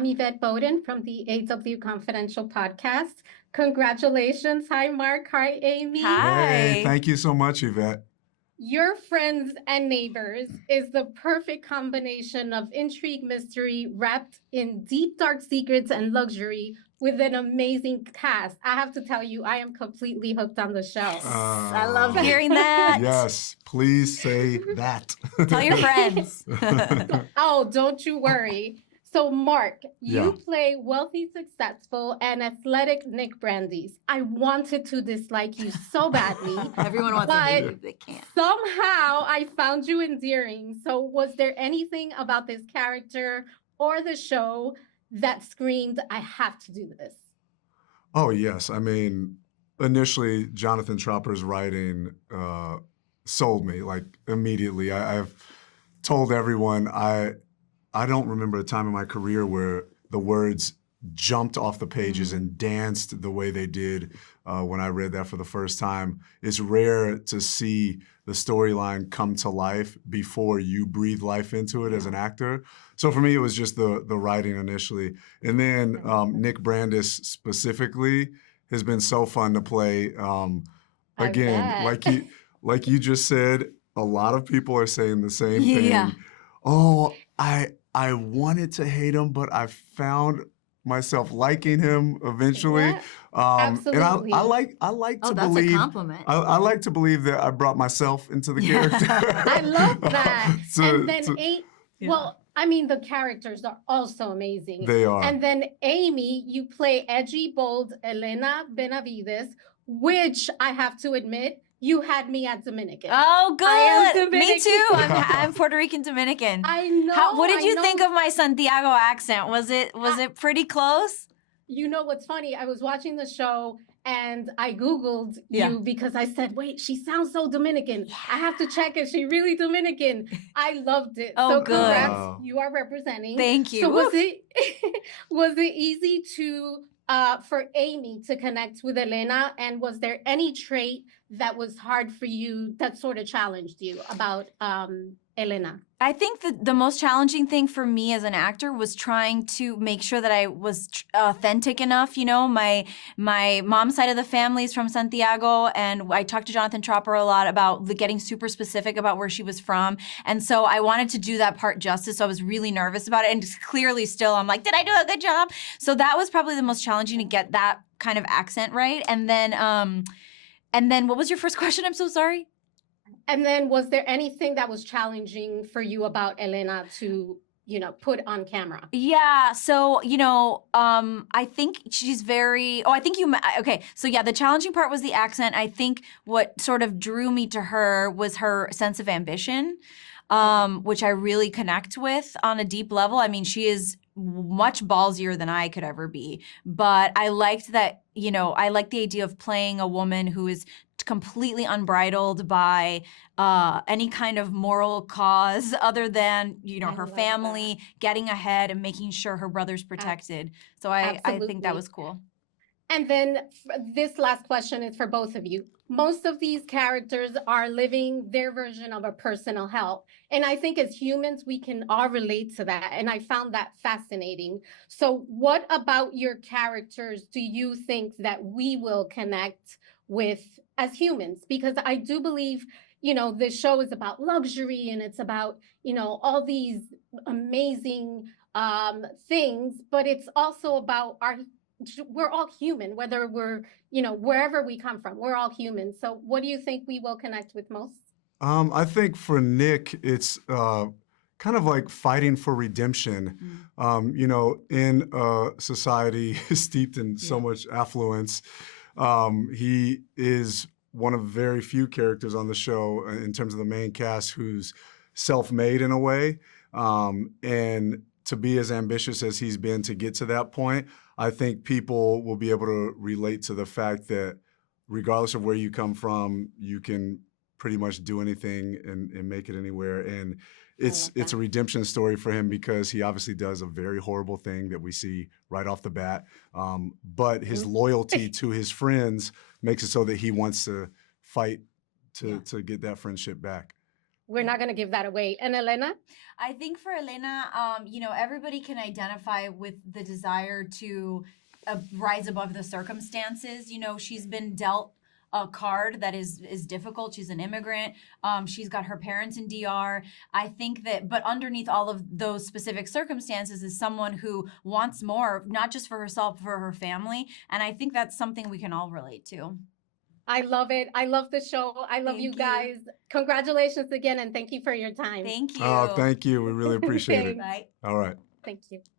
I'm Yvette Bowden from the AW Confidential podcast. Congratulations. Hi, Mark. Hi, Aimee. Hey, Hi. thank you so much, Yvette. Your Friends and Neighbors is the perfect combination of intrigue, mystery, wrapped in deep, dark secrets and luxury with an amazing cast. I have to tell you, I am completely hooked on the show. I love hearing that. Yes, please say that. Tell your friends. Oh, don't you worry. So, Mark, you Yeah. play wealthy, successful, and athletic Nick Brandeis. I wanted to dislike you so badly. Everyone wants to hate you, they can't. Somehow I found you endearing. So, was there anything about this character or the show that screamed, I have to do this? Oh, yes. I mean, initially, Jonathan Tropper's writing sold me, like, immediately. I've told everyone I don't remember a time in my career where the words jumped off the pages and danced the way they did when I read that for the first time. It's rare to see the storyline come to life before you breathe life into it as an actor. So for me, it was just the writing initially. And then Nick Brandeis specifically has been so fun to play. Again, like you just said, a lot of people are saying the same thing. Oh, I wanted to hate him, but I found myself liking him eventually. Yeah, absolutely. And I like to that's believe a compliment. I like to believe that I brought myself into the character. I love that. And then Yeah. well, I mean, the characters are also amazing. They are. And then Aimee, you play edgy, bold Elena Benavides, which I have to admit, you had me at Dominican. Oh, good. I am Me Dominican. too. I'm Puerto Rican Dominican. I know. What did I you know. think of my Santiago accent? Was it pretty close? You know what's funny? I was watching the show and I Googled Yeah. you because I said, wait, she sounds so Dominican. I have to check. Is she really Dominican? I loved it. Oh, so good. congrats. Wow. You are representing. Thank you. So was it easy to for Aimee to connect with Elena? And was there any trait that was hard for you that sort of challenged you about Elena? I think the most challenging thing for me as an actor was trying to make sure that I was authentic enough. You know, my mom's side of the family is from Santiago, and I talked to Jonathan Tropper a lot about getting super specific about where she was from. And so I wanted to do that part justice, so I was really nervous about it. And clearly still, I'm like, did I do a good job? So that was probably the most challenging to get that kind of accent right. And then what was your first question? I'm so sorry. And then was there anything that was challenging for you about Elena to, put on camera? Yeah. So, I think she's very, okay. So yeah, the challenging part was the accent. I think what sort of drew me to her was her sense of ambition, which I really connect with on a deep level. I mean, she is much ballsier than I could ever be, but I liked that, I like the idea of playing a woman who is completely unbridled by any kind of moral cause other than, her family getting ahead and making sure her brother's protected. So I think that was cool. And then this last question is for both of you. Most of these characters are living their version of a personal hell. And I think as humans, we can all relate to that. And I found that fascinating. So what about your characters do you think that we will connect with as humans? Because I do believe, this show is about luxury and it's about, all these amazing things, but it's also about we're all human, whether we're, wherever we come from, we're all human. So what do you think we will connect with most? I think for Nick, it's kind of like fighting for redemption. In a society steeped in so much affluence, he is one of very few characters on the show in terms of the main cast who's self-made in a way. And to be as ambitious as he's been to get to that point, I think people will be able to relate to the fact that regardless of where you come from, you can pretty much do anything and make it anywhere. And it's a redemption story for him because he obviously does a very horrible thing that we see right off the bat. But his loyalty to his friends makes it so that he wants to fight to get that friendship back. we're not going to give that away. And Elena? I think for Elena, everybody can identify with the desire to rise above the circumstances. She's been dealt a card that is difficult. She's an immigrant. She's got her parents in DR. I think that, but underneath all of those specific circumstances is someone who wants more, not just for herself, for her family. And I think that's something we can all relate to. I love it. I love the show. I love you guys. Congratulations again, and thank you for your time. Thank you. Oh, thank you. We really appreciate it. Thanks. Bye. All right. Thank you.